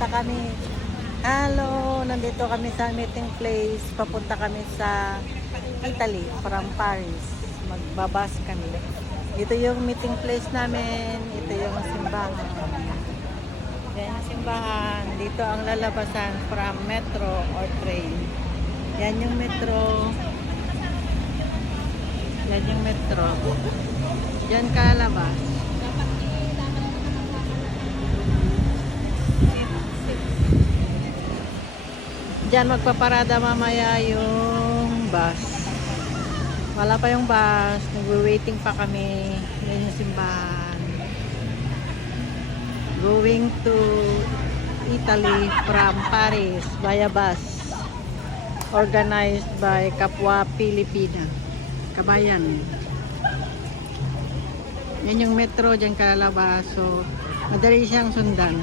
Papunta kami. Hello, nandito kami sa meeting place. Papunta kami sa Italy from Paris. Magbabas kami. Ito yung meeting place namin. Ito yung simbahan. Yan yung simbahan. Dito ang lalabasan from metro or train. Yan yung metro. Yan yung metro. Yan kalabas. Diyan magpaparada mamaya yung bus. Wala pa yung bus. Nagwe-waiting pa kami. Yan yung simbahan. Going to Italy from Paris via bus. Organized by Kapwa Pilipina. Kabayan. Yan yung metro dyan kalabas. So, madali siyang sundan.